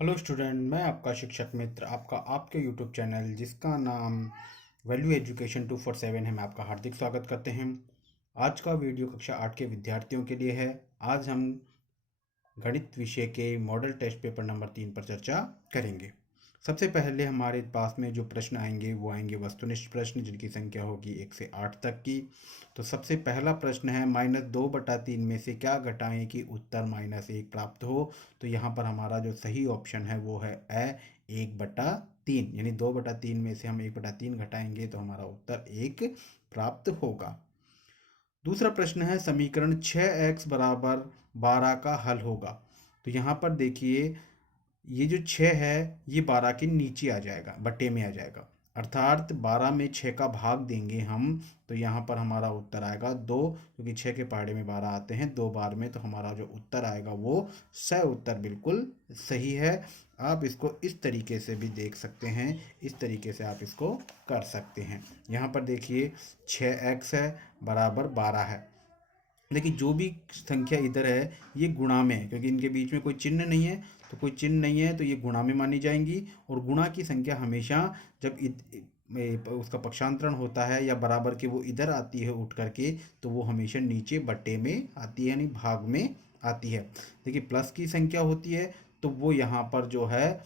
Hello student, मैं आपका शिक्षक मित्र आपका आपके यूट्यूब चैनल जिसका नाम वैल्यू एजुकेशन 247 है, मैं आपका हार्दिक स्वागत करते हैं। आज का वीडियो कक्षा 8 के विद्यार्थियों के लिए है। आज हम गणित विषय के मॉडल टेस्ट पेपर नंबर 3 पर चर्चा करेंगे। सबसे पहले हमारे पास में जो प्रश्न आएंगे वो आएंगे वस्तुनिष्ठ प्रश्न, जिनकी संख्या होगी 1 से 8 तक की। तो सबसे पहला प्रश्न है, -2/3 में से क्या घटाएं कि उत्तर -1 प्राप्त हो। तो यहाँ पर हमारा जो सही ऑप्शन है वो है ए 1/3, यानी 2/3 में से हम 1/3 घटाएंगे तो हमारा उत्तर 1 प्राप्त होगा। दूसरा प्रश्न है, समीकरण 6x बराबर 12 का हल होगा। तो यहाँ पर देखिए, ये जो 6 है ये 12 के नीचे आ जाएगा, बट्टे में आ जाएगा, अर्थात 12 में 6 का भाग देंगे हम तो यहाँ पर हमारा उत्तर आएगा 2, क्योंकि 6 के पहाड़े में 12 आते हैं 2 बार में, तो हमारा जो उत्तर आएगा वो सही उत्तर बिल्कुल सही है। आप इसको इस तरीके से भी देख सकते हैं, इस तरीके से आप इसको कर सकते हैं। यहाँ पर देखिए 6x है बराबर 12 है, लेकिन जो भी संख्या इधर है ये गुणा में है, क्योंकि इनके बीच में कोई चिन्ह नहीं है। तो कोई चिन्ह नहीं है तो ये गुणा में मानी जाएंगी, और गुणा की संख्या हमेशा जब उसका पक्षांतरण होता है या बराबर के वो इधर आती है उठ करके, तो वो हमेशा नीचे बट्टे में आती है, यानी भाग में आती है। देखिए प्लस की संख्या होती है तो वो यहाँ पर जो है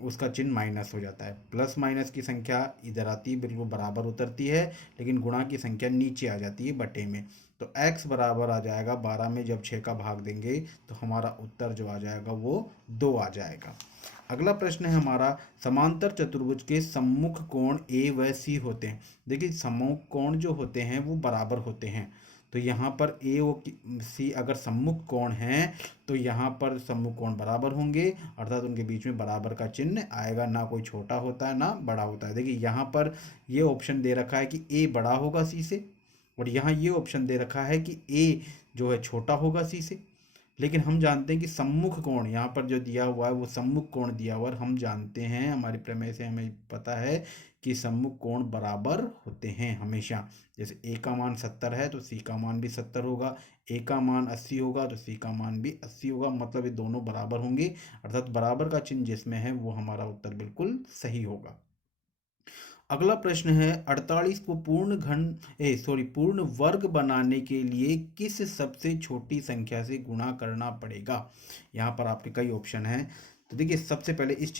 उसका चिन्ह माइनस हो जाता है। प्लस माइनस की संख्या इधर आती है, बिल्कुल बराबर उतरती है, लेकिन गुणा की संख्या नीचे आ जाती है बटे में। तो x बराबर आ जाएगा 12 में जब 6 का भाग देंगे तो हमारा उत्तर जो आ जाएगा वो 2 आ जाएगा। अगला प्रश्न है हमारा, समांतर चतुर्भुज के सम्मुख कोण ए व सी होते हैं। देखिए सम्मुख कोण जो होते हैं वो बराबर होते हैं, तो यहाँ पर ए और सी अगर सम्मुख कोण हैं तो यहाँ पर सम्मुख कोण बराबर होंगे, अर्थात उनके बीच में बराबर का चिन्ह आएगा, ना कोई छोटा होता है ना बड़ा होता है। देखिए यहाँ पर ये ऑप्शन दे रखा है कि ए बड़ा होगा सी से, और यहाँ ये ऑप्शन दे रखा है कि ए जो है छोटा होगा सी से। लेकिन हम जानते हैं कि सम्मुख कोण यहाँ पर जो दिया हुआ है वो सम्मुख कोण दिया हुआ है, और हम जानते हैं हमारी प्रमेय से हमें पता है कि सम्मुख कोण बराबर होते हैं हमेशा। जैसे ए का मान 70 है तो सी का मान भी 70 होगा, ए का मान 80 होगा तो सी का मान भी 80 होगा, मतलब ये दोनों बराबर होंगे, अर्थात बराबर का चिन्ह जिसमें है वो हमारा उत्तर बिल्कुल सही होगा। अगला प्रश्न है, 48 को पूर्ण वर्ग बनाने के लिए किस सबसे छोटी संख्या से गुणा करना पड़ेगा। यहाँ पर आपके कई ऑप्शन हैं। तो देखिए सबसे पहले इस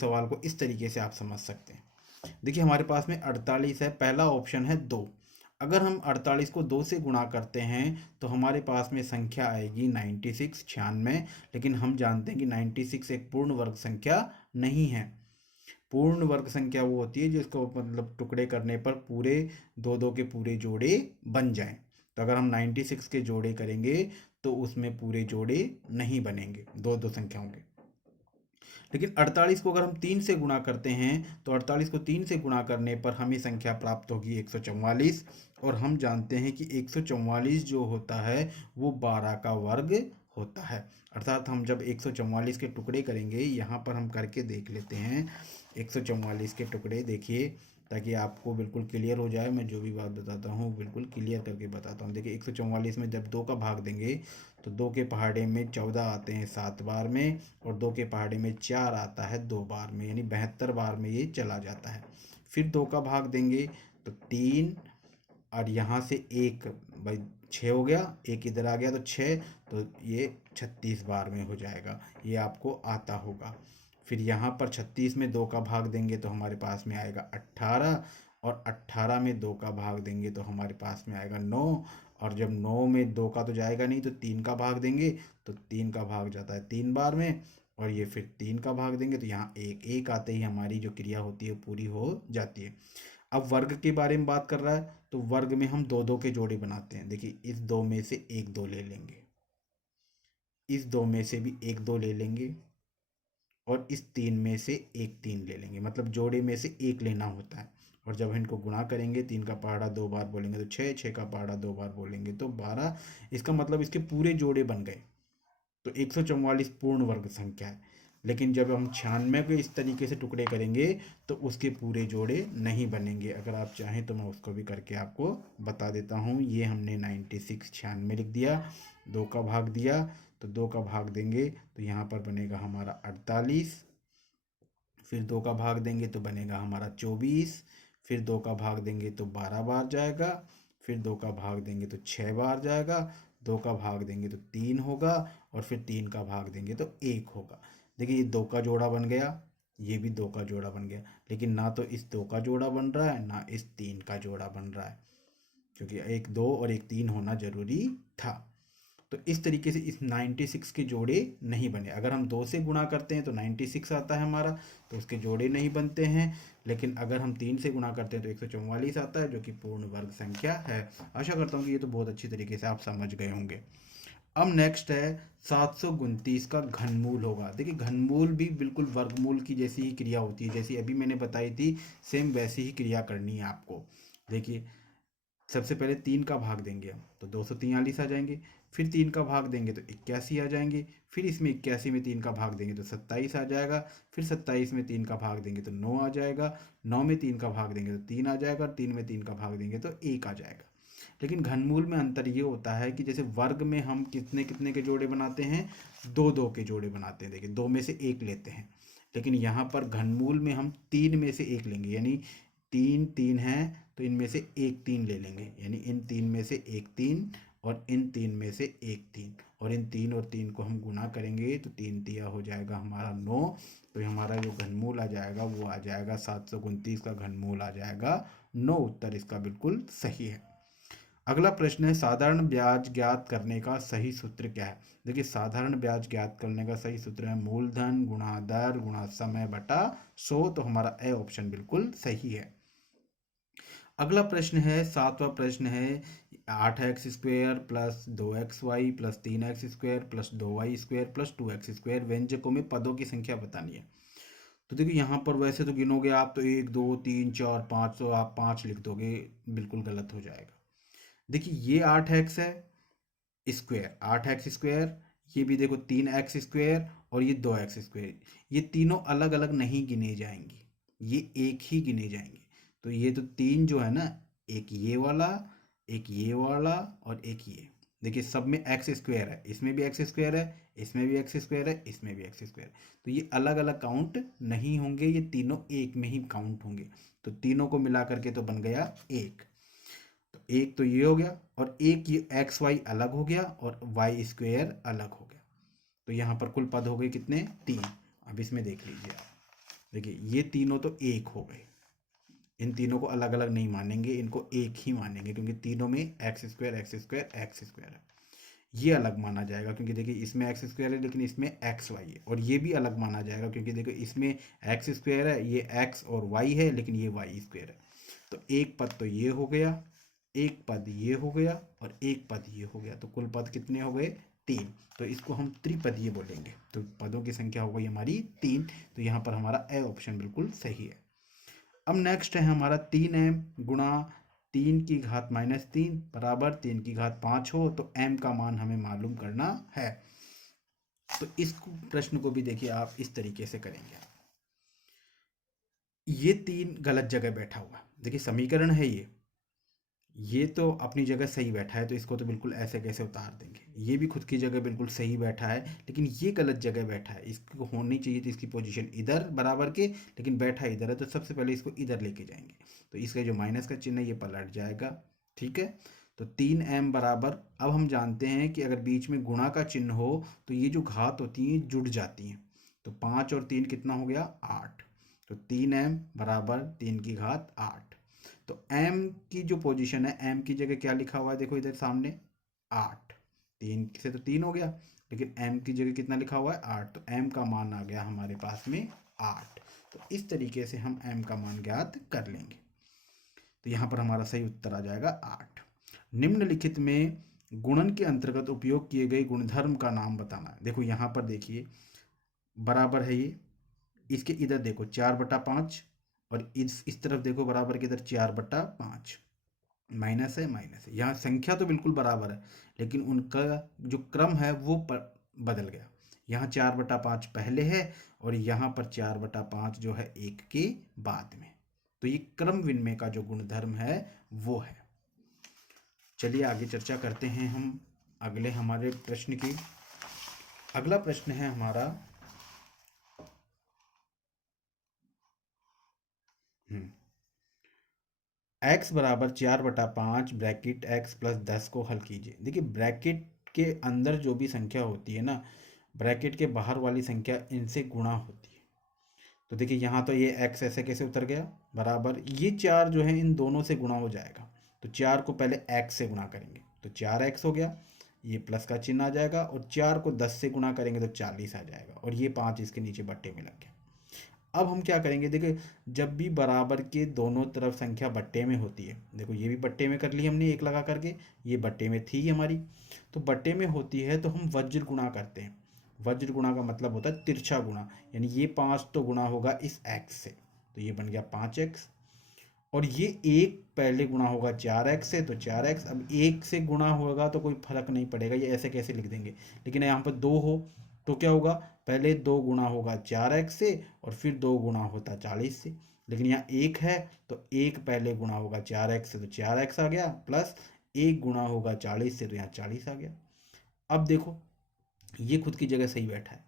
सवाल को इस तरीके से आप समझ सकते हैं। देखिए हमारे पास में 48 है, पहला ऑप्शन है 2। अगर हम 48 को 2 से गुणा करते हैं तो हमारे पास में संख्या आएगी 96 96, लेकिन हम जानते हैं कि 96 एक पूर्ण वर्ग संख्या नहीं है। पूर्ण वर्ग संख्या वो होती है जिसको मतलब टुकड़े करने पर पूरे दो दो के पूरे जोड़े बन जाएं। तो अगर हम 96 के जोड़े करेंगे तो उसमें पूरे जोड़े नहीं बनेंगे, दो दो संख्याओं के। लेकिन 48 को अगर हम 3 से गुणा करते हैं तो 48 को 3 से गुणा करने पर हमें संख्या प्राप्त होगी 144, और हम जानते हैं कि 144 जो होता है वो 12 का वर्ग होता है। अर्थात हम जब 144 के टुकड़े करेंगे, यहाँ पर हम करके देख लेते हैं 144 के टुकड़े, देखिए ताकि आपको बिल्कुल क्लियर हो जाए। मैं जो भी बात बताता हूँ बिल्कुल क्लियर करके बताता हूँ। देखिए 144 में जब 2 का भाग देंगे तो 2 के पहाड़े में 14 आते हैं 7 बार में, और 2 के पहाड़े में 4 आता है 2 बार में, यानी 72 बार में ये चला जाता है। फिर 2 का भाग देंगे तो 3, और यहाँ से 1 भाई 6 हो गया, एक इधर आ गया तो 6, तो ये 36 बार में हो जाएगा, ये आपको आता होगा। फिर यहाँ पर 36 में 2 का भाग देंगे तो हमारे पास में आएगा 18, और 18 में 2 का भाग देंगे तो हमारे पास में आएगा 9, और जब 9 में 2 का तो जाएगा नहीं तो 3 का भाग देंगे तो 3 का भाग जाता है 3 बार में, और ये फिर 3 का भाग देंगे तो यहाँ 1 1 आते ही हमारी जो क्रिया होती है पूरी हो जाती है। अब वर्ग के बारे में बात कर रहा है तो वर्ग में हम दो दो के जोड़े बनाते हैं। देखिए इस 2 में से एक 2 ले लेंगे, इस 2 में से भी एक 2 ले लेंगे, और इस 3 में से एक 3 ले लेंगे, मतलब जोड़े में से एक लेना होता है। और जब इनको गुणा करेंगे, 3 का पहाड़ा 2 बार बोलेंगे तो 6, 6 का पहाड़ा 2 बार बोलेंगे तो 12, इसका मतलब इसके पूरे जोड़े बन गए। तो 144 पूर्ण वर्ग संख्या है। लेकिन जब हम 96 को इस तरीके से टुकड़े करेंगे तो उसके पूरे जोड़े नहीं बनेंगे। अगर आप चाहें तो मैं उसको भी करके आपको बता देता हूँ। ये हमने 96 96 लिख दिया, 2 का भाग दिया तो 2 का भाग देंगे तो यहाँ पर बनेगा हमारा 48, फिर 2 का भाग देंगे तो बनेगा हमारा 24, फिर 2 का भाग देंगे तो 12 बार जाएगा, फिर 2 का भाग देंगे तो 6 बार जाएगा, 2 का भाग देंगे तो 3 होगा, और फिर 3 का भाग देंगे तो 1 होगा। देखिए ये 2 का जोड़ा बन गया, ये भी 2 का जोड़ा बन गया, लेकिन ना तो इस 2 का जोड़ा बन रहा है ना इस 3 का जोड़ा बन रहा है, क्योंकि एक 2 और एक 3 होना जरूरी था। तो इस तरीके से इस 96 के जोड़े नहीं बने। अगर हम 2 से गुणा करते हैं तो 96 आता है हमारा, तो उसके जोड़े नहीं बनते हैं। लेकिन अगर हम 3 से गुणा करते हैं तो 144 आता है, जो कि पूर्ण वर्ग संख्या है। आशा करता हूँ कि ये तो बहुत अच्छी तरीके से आप समझ गए होंगे। अब नेक्स्ट है 729 का घनमूल होगा। देखिए घनमूल भी बिल्कुल वर्गमूल की जैसी ही क्रिया होती है, जैसी अभी मैंने बताई थी, सेम वैसी ही क्रिया करनी है आपको। देखिए सबसे पहले 3 का भाग देंगे हम तो 243 आ जाएंगे, फिर 3 का भाग देंगे तो 81 आ जाएंगे, फिर इसमें 81 में 3 का भाग देंगे तो 27 आ जाएगा, फिर 27 में 3 का भाग देंगे तो 9 आ जाएगा, 9 में 3 का भाग देंगे तो 3 आ जाएगा, और 3 में 3 का भाग देंगे तो 1 आ जाएगा। लेकिन घनमूल में अंतर ये होता है कि जैसे वर्ग में हम कितने कितने के जोड़े बनाते हैं, 2-2 के जोड़े बनाते हैं। देखिए 2 में से 1 लेते हैं, लेकिन यहाँ पर घनमूल में हम 3 में से 1 लेंगे, यानी 3 3 है तो इनमें से एक 3 ले लेंगे, यानी इन 3 में से एक 3 और इन 3 में से एक 3, और इन 3 और 3 को हम गुना करेंगे तो 3 तिया हो जाएगा हमारा 9। तो हमारा जो घनमूल आ जाएगा वो आ जाएगा 729 का घनमूल आ जाएगा 9। उत्तर इसका बिल्कुल सही है। अगला प्रश्न है साधारण ब्याज ज्ञात करने का सही सूत्र क्या है। देखिए साधारण ब्याज ज्ञात करने का सही सूत्र है मूलधन गुणा दर गुणा समय बटा 100। तो हमारा ए ऑप्शन बिल्कुल सही है। अगला प्रश्न है 7वां प्रश्न है 8x² plus 2xy plus 3x² plus 2y² plus 2x² व्यंजकों में पदों की संख्या बतानी है। तो देखिए यहाँ पर वैसे तो गिनोगे आप तो 1 2 3 4 5, तो आप 5 लिख दोगे, बिल्कुल गलत हो जाएगा। देखिए ये 8x है स्क्वायर, 8x², ये भी देखो 3x² और ये 2x², ये तीनों अलग अलग नहीं गिने जाएंगे, ये एक ही गिने जाएंगे। तो ये तो 3 जो है ना, एक ये वाला, एक ये वाला और एक ये, देखिए सब में x² है, इसमें भी x² है, इसमें भी x² है, इसमें भी x²। तो ये अलग अलग काउंट नहीं होंगे, ये तीनों एक में ही काउंट होंगे। तो तीनों को मिला करके तो बन गया एक। तो एक तो ये हो गया, और एक ये एक्स वाई अलग हो गया और y² अलग हो गया। तो यहाँ पर कुल पद हो गए कितने, 3। अब इसमें देख लीजिए आप, देखिए ये तीनों तो एक हो गए, इन तीनों को अलग अलग नहीं मानेंगे, इनको एक ही मानेंगे, क्योंकि तीनों में x² है। ये अलग माना जाएगा क्योंकि देखिए इसमें x² है लेकिन इसमें xy है, और ये भी अलग माना जाएगा क्योंकि देखो इसमें x² है, ये x और y है, लेकिन ये y² है। तो एक पद तो ये हो गया, एक पद ये हो गया और एक पद ये हो गया, तो कुल पद कितने हो गए, 3। तो इसको हम त्रिपदीय बोलेंगे। तो पदों की संख्या हो गई हमारी 3। तो यहाँ पर हमारा ए ऑप्शन बिल्कुल सही है। अब नेक्स्ट है हमारा 3m गुणा 3 की घात -3 बराबर 3 की घात 5 हो, तो m का मान हमें मालूम करना है। तो इस प्रश्न को भी देखिए आप इस तरीके से करेंगे। ये 3 गलत जगह बैठा हुआ, देखिए समीकरण है ये तो अपनी जगह सही बैठा है, तो इसको तो बिल्कुल ऐसे कैसे उतार देंगे। ये भी खुद की जगह बिल्कुल सही बैठा है, लेकिन ये गलत जगह बैठा है, इसको होनी चाहिए थी इसकी पोजीशन इधर बराबर के, लेकिन बैठा इधर है, तो सबसे पहले इसको इधर लेके जाएंगे। तो इसका जो माइनस का चिन्ह है ये पलट जाएगा, ठीक है। तो 3m बराबर, अब हम जानते हैं कि अगर बीच में गुणा का चिन्ह हो तो ये जो घात होती हैं जुड़ जाती हैं। तो 5 और 3 कितना हो गया, 8। तो 3m बराबर 3 की घात 8। तो m की जो पोजीशन है, m की जगह क्या लिखा हुआ है, देखो इधर सामने 8। 3 से तो 3 हो गया, लेकिन m की जगह कितना लिखा हुआ है, 8। तो m का मान आ गया हमारे पास में 8। तो इस तरीके से हम m का मान ज्ञात कर लेंगे। तो यहाँ पर हमारा सही उत्तर आ जाएगा 8। निम्नलिखित में गुणन के अंतर्गत उपयोग किए गए गुणधर्म का नाम बताना है। देखो यहाँ पर देखिए बराबर है ये, इसके इधर देखो 4/5, और इस तरफ देखो बराबर के इधर 4/5, माइनस है माइनस है। यहाँ संख्या तो बिल्कुल बराबर है, लेकिन उनका जो क्रम है वो बदल गया। यहाँ 4/5 पहले है और यहाँ पर 4/5 जो है 1 के बाद में। तो ये क्रम विनिमय का जो गुणधर्म है वो है। चलिए आगे चर्चा करते हैं हम अगले हमारे प्रश्न की। अगला प्रश्न है हमारा x बराबर 4/5 ब्रैकेट x प्लस 10 को हल कीजिए। देखिए ब्रैकेट के अंदर जो भी संख्या होती है ना, ब्रैकेट के बाहर वाली संख्या इनसे गुणा होती है। तो देखिए यहाँ तो ये x ऐसे कैसे उतर गया, बराबर ये 4 जो है इन दोनों से गुणा हो जाएगा। तो 4 को पहले x से गुणा करेंगे तो 4x हो गया, ये प्लस का चिन्ह आ जाएगा, और 4 को 10 से गुणा करेंगे तो 40 आ जाएगा, और ये 5 इसके नीचे बट्टे में लग गया। अब हम क्या करेंगे, देखिए जब भी बराबर के दोनों तरफ संख्या बट्टे में होती है, देखो ये भी बट्टे में कर ली हमने एक लगा करके, ये बट्टे में थी हमारी, तो बट्टे में होती है तो हम वज्र गुणा करते हैं। वज्र गुणा का मतलब होता है तिरछा गुणा, यानी ये 5 तो गुणा होगा इस x से, तो ये बन गया 5x, और ये एक पहले गुणा होगा 4x से, तो 4x, अब एक से गुणा होगा तो कोई फर्क नहीं पड़ेगा, ये ऐसे कैसे लिख देंगे, लेकिन यहाँ पर 2 हो तो क्या होगा, पहले 2 गुणा होगा 4x से और फिर 2 गुणा होता 40 से, लेकिन यहाँ एक है तो एक पहले गुणा होगा 4x से, तो 4x आ गया, प्लस एक गुणा होगा 40 से, तो यहाँ 40 आ गया। अब देखो ये खुद की जगह सही बैठा है,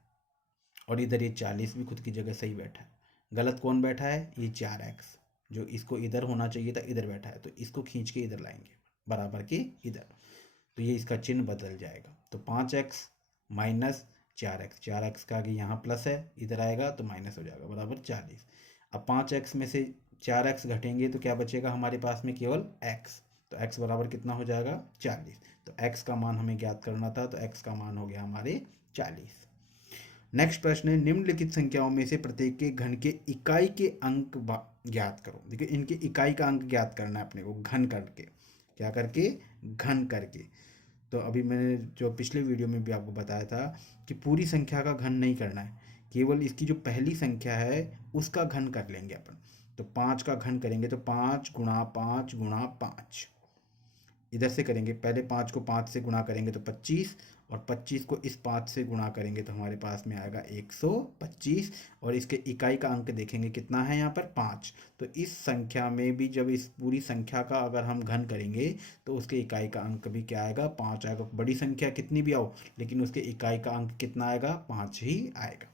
और इधर ये 40 भी खुद की जगह सही बैठा है। गलत कौन बैठा है, ये 4x, जो इसको इधर होना चाहिए था इधर बैठा है, तो इसको खींच के इधर लाएंगे बराबर के इधर, तो ये इसका चिन्ह बदल जाएगा, तो 5x माइनस 4x, 4x का आगे यहाँ प्लस है, इधर आएगा तो माइनस हो जाएगा, बराबर 40। अब 5x में से 4x घटेंगे तो क्या बचेगा हमारे पास में, केवल x, तो x बराबर कितना हो जाएगा 40, तो x का मान हमें ज्ञात करना था, तो x का मान हो गया हमारे 40। नेक्स्ट प्रश्न है, निम्नलिखित संख्याओं में से प्रत्येक के घन के इकाई के अंक ज्ञात करो। देखिए इनके इकाई का अंक ज्ञात करना है अपने को, घन करके, क्या करके, घन करके। तो अभी मैंने जो पिछले वीडियो में भी आपको बताया था कि पूरी संख्या का घन नहीं करना है, केवल इसकी जो पहली संख्या है उसका घन कर लेंगे अपन। तो 5 का घन करेंगे तो 5 गुणा 5 गुणा 5, इधर से करेंगे, पहले 5 को 5 से गुणा करेंगे तो 25, और 25 को इस 5 से गुणा करेंगे तो हमारे पास में आएगा 125, और इसके इकाई का अंक देखेंगे कितना है यहाँ पर 5। तो इस संख्या में भी जब इस पूरी संख्या का अगर हम घन करेंगे तो उसके इकाई का अंक भी क्या आएगा, 5 आएगा। बड़ी संख्या कितनी भी आओ लेकिन उसके इकाई का अंक कितना आएगा, 5 ही आएगा।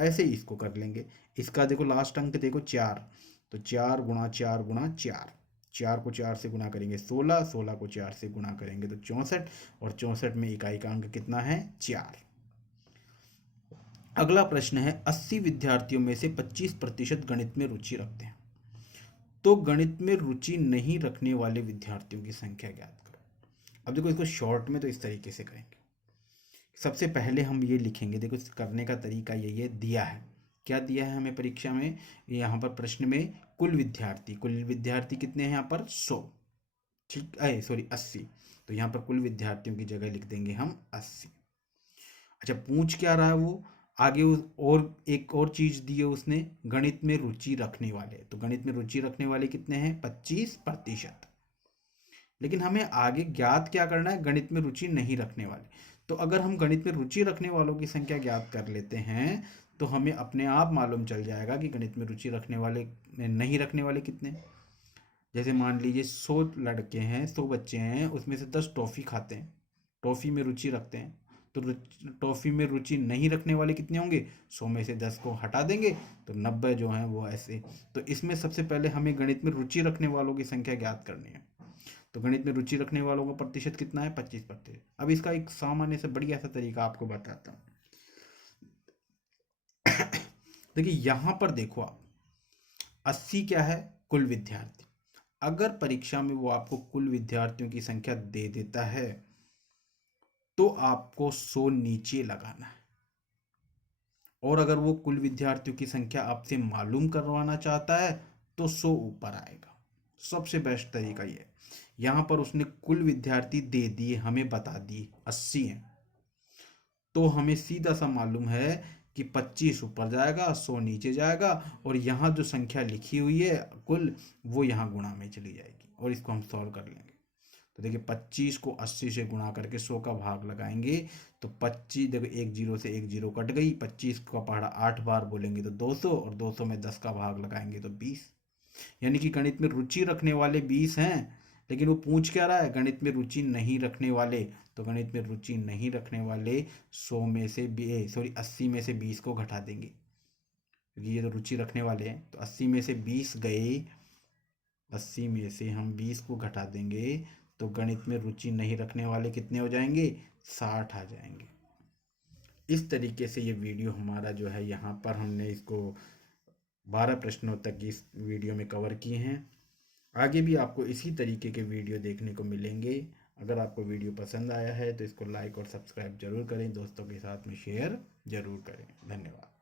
ऐसे ही इसको कर लेंगे। इसका देखो लास्ट अंक देखो 4, तो 4 गुणा 4 गुणा 4, 4 को 4 से गुणा करेंगे 16, 16 को 4 से गुणा करेंगे तो 64, और 64 में इकाई का अंक कितना है, 4। अगला प्रश्न है, 80 विद्यार्थियों में से 25% गणित में रुचि रखते हैं, तो गणित में रुचि नहीं रखने वाले विद्यार्थियों की संख्या ज्ञात करो। अब देखो इसको शॉर्ट में तो इस तरीके से करेंगे, सबसे पहले हम ये लिखेंगे, देखो करने का तरीका यही है, दिया है, क्या दिया है हमें परीक्षा में, यहाँ पर प्रश्न में कुल विद्यार्थी कितने हैं यहाँ पर 100, ठीक है, सॉरी 80, तो यहाँ पर कुल विद्यार्थियों की जगह लिख देंगे हम 80। अच्छा पूछ क्या रहा है वो आगे, और एक और चीज दी है उसने, गणित में रुचि रखने वाले, तो गणित में रुचि रखने वाले कितने हैं, 25%। लेकिन हमें आगे ज्ञात क्या करना है, गणित में रुचि नहीं रखने वाले। तो अगर हम गणित में रुचि रखने वालों की संख्या ज्ञात कर लेते हैं तो हमें अपने आप मालूम चल जाएगा कि गणित में रुचि रखने वाले, नहीं रखने वाले कितने। जैसे मान लीजिए 100 लड़के हैं, 100 बच्चे हैं, उसमें से 10 टॉफ़ी खाते हैं, टॉफ़ी में रुचि रखते हैं, तो टॉफ़ी में रुचि नहीं रखने वाले कितने होंगे, 100 में से 10 को हटा देंगे तो 90 जो हैं वो ऐसे। तो इसमें सबसे पहले हमें गणित में रुचि रखने वालों की संख्या ज्ञात करनी है। तो गणित में रुचि रखने वालों का प्रतिशत कितना है, 25%। अब इसका एक सामान्य से बढ़िया सा तरीका आपको बताता हूँ। देखिए यहाँ पर देखो आप, 80 क्या है, कुल विद्यार्थी। अगर परीक्षा में वो आपको कुल विद्यार्थियों की संख्या दे देता है तो आपको 100 नीचे लगाना है, और अगर वो कुल विद्यार्थियों की संख्या आपसे मालूम करवाना चाहता है तो 100 ऊपर आएगा। सबसे बेस्ट तरीका ये। यहाँ पर उसने कुल विद्यार्थी दे दिए, हमें बता दिए 80 हैं, तो हमें सीधा सा मालूम है कि 25 ऊपर जाएगा, 100 नीचे जाएगा, और यहाँ जो संख्या लिखी हुई है कुल, वो यहाँ गुणा में चली जाएगी, और इसको हम सॉल्व कर लेंगे। तो देखिए 25 को 80 से गुणा करके 100 का भाग लगाएंगे तो 25, देखो एक जीरो से एक जीरो कट गई, 25 का पहाड़ा 8 बार बोलेंगे तो 200, और 200 में 10 का भाग लगाएंगे तो 20। यानी कि गणित में रुचि रखने वाले 20 हैं, लेकिन वो पूछ क्या रहा है, गणित में रुचि नहीं रखने वाले, तो गणित में रुचि नहीं रखने वाले 80 में से 20 को घटा देंगे, क्योंकि ये तो रुचि रखने वाले हैं। तो 80 में से 20 गए, 80 में से हम 20 को घटा देंगे तो गणित में रुचि नहीं रखने वाले कितने हो जाएंगे, 60 आ जाएंगे। इस तरीके से ये वीडियो हमारा जो है, यहाँ पर हमने इसको 12 प्रश्नों तक इस वीडियो में कवर किए हैं। आगे भी आपको इसी तरीके के वीडियो देखने को मिलेंगे। अगर आपको वीडियो पसंद आया है तो इसको लाइक और सब्सक्राइब जरूर करें, दोस्तों के साथ में शेयर जरूर करें। धन्यवाद।